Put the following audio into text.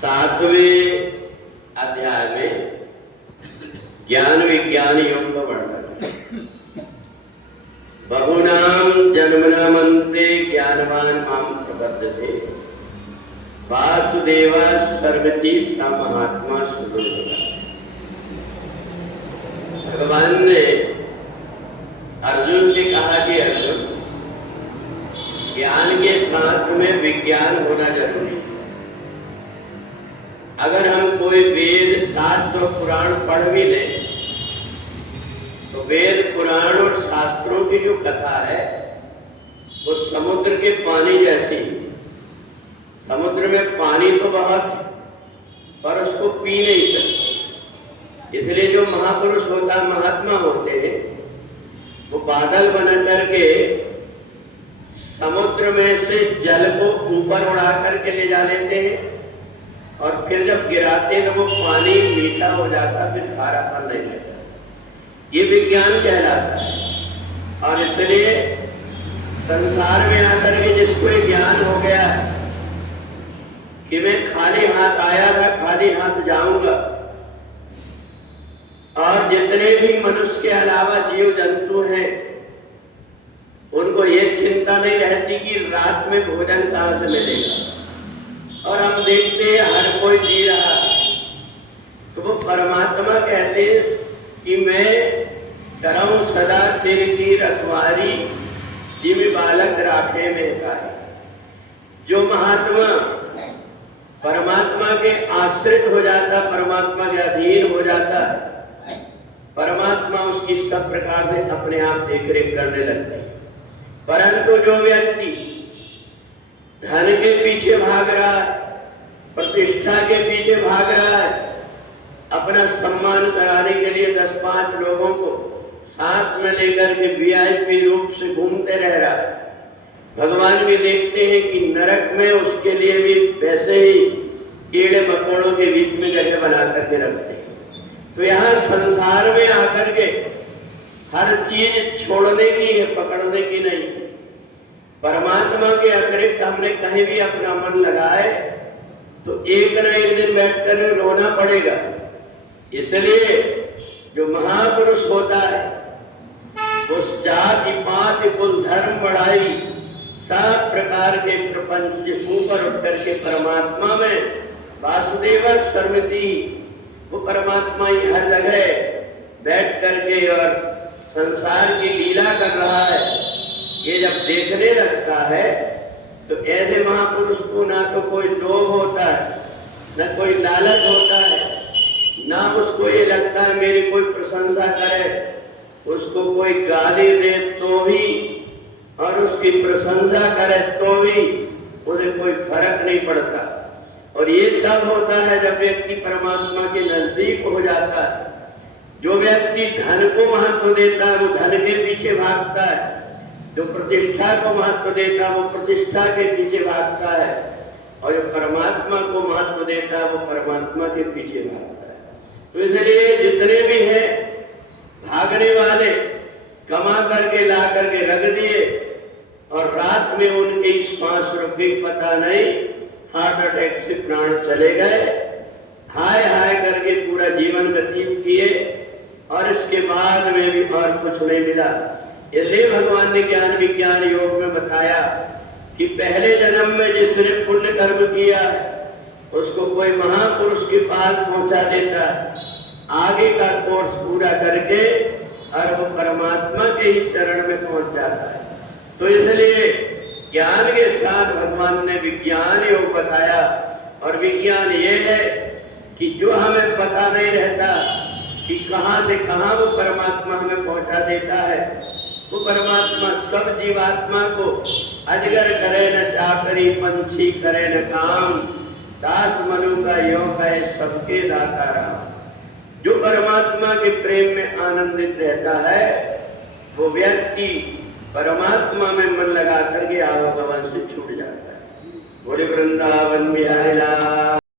7वें अध्याय में ज्ञान विज्ञान योग का वर्णन। बहुनाम जन्मनामन्ते ज्ञानवान माम प्रपद्यते वासुदेवा सर्वति स महात्मा सुदुर्लभ। भगवान ने अर्जुन से कहा कि अर्जुन, ज्ञान के साथ में विज्ञान होना जरूरी है। अगर हम कोई वेद शास्त्र और पुराण पढ़ भी ले तो वेद पुराण और शास्त्रों की जो कथा है वो समुद्र के पानी जैसी है। समुद्र में पानी तो बहुत है पर उसको पी नहीं सकते। इसलिए जो महापुरुष होता महात्मा होते हैं वो बादल बना करके समुद्र में से जल को ऊपर उड़ा करके ले जा लेते हैं और फिर जब गिराते तो वो पानी मीठा हो जाता, फिर खारापन नहीं रहता। ये विज्ञान कहलाता है। और इसलिए संसार में आकर के जिसको ये ज्ञान हो गया कि मैं खाली हाथ आया था, खाली हाथ जाऊंगा, और जितने भी मनुष्य के अलावा जीव जंतु हैं उनको ये चिंता नहीं रहती कि रात में भोजन कहां से मिलेगा। और हम देखते हैं हर कोई जी रहा तो वो परमात्मा कहते हैं कि मैं करऊं सदा तेरी की रखवारी, जिम बालक राखे में गाय। जो महात्मा परमात्मा के आश्रित हो जाता, परमात्मा के अधीन हो जाता है, परमात्मा उसकी सब प्रकार से अपने आप देखरेख करने लगते हैं। परंतु जो व्यक्ति धन के पीछे भाग रहा है, प्रतिष्ठा के पीछे भाग रहा है, अपना सम्मान कराने के लिए 10-5 लोगों को साथ में लेकर के वीआईपी रूप से घूमते रह रहा है, भगवान भी देखते हैं कि नरक में उसके लिए भी वैसे ही कीड़े मकोड़ों के बीच में जगह बना करके रखते हैं। तो यहाँ संसार में आकर के हर चीज छोड़ने की है, पकड़ने की नहीं। परमात्मा के अतिरिक्त हमने कहीं भी अपना मन लगाए तो एक न एक दिन बैठकर रोना पड़ेगा। इसलिए जो महापुरुष होता है उस जाति पाति कुल धर्म बढ़ाई सब प्रकार के प्रपंच से ऊपर उठ करके परमात्मा में वासुदेव सर्वति, वो परमात्मा ही हर जगह बैठ करके और संसार की लीला कर रहा है। ये जब देखने लगता है तो ऐसे महापुरुष को ना तो कोई लोभ होता है, न कोई लालच होता है, ना उसको ये लगता है मेरी कोई प्रशंसा करे, उसको कोई गाली दे तो भी और उसकी प्रशंसा करे तो भी उसे कोई फर्क नहीं पड़ता। और ये तब होता है जब व्यक्ति परमात्मा के नजदीक हो जाता है। जो व्यक्ति धन को महत्व देता है वो धन के पीछे भागता है, जो प्रतिष्ठा को महत्व देता है वो प्रतिष्ठा के पीछे भागता है, और जो परमात्मा को महत्व देता है वो परमात्मा के पीछे भागता है। तो इसलिए जितने भी हैं भागने वाले कमा करके ला करके रख दिए और रात में उनकी श्वास रुकी, पता नहीं, हार्ट अटैक से प्राण चले गए, हाय हाय करके पूरा जीवन व्यतीत किए और इसके बाद में भी और कुछ नहीं मिला। इसलिए भगवान ने ज्ञान विज्ञान योग में बताया कि पहले जन्म में जिसने पुण्य कर्म किया उसको कोई महापुरुष के पास पहुंचा देता है, आगे का कोर्स पूरा करके और वो परमात्मा के ही चरण में पहुंच जाता है। तो इसलिए ज्ञान के साथ भगवान ने विज्ञान योग बताया। और विज्ञान ये है कि जो हमें पता नहीं रहता कि कहां से कहां वो परमात्मा हमें पहुंचा देता है, वो परमात्मा सब जीवात्मा को अजगर करे न चाकरी, पंछी करे न काम, दास मनु का योग है सबके दाता राम। जो परमात्मा के प्रेम में आनंदित रहता है वो व्यक्ति परमात्मा में मन लगा करके आवागमन से छूट जाता है। बोले वृंदावन बिहारी लाल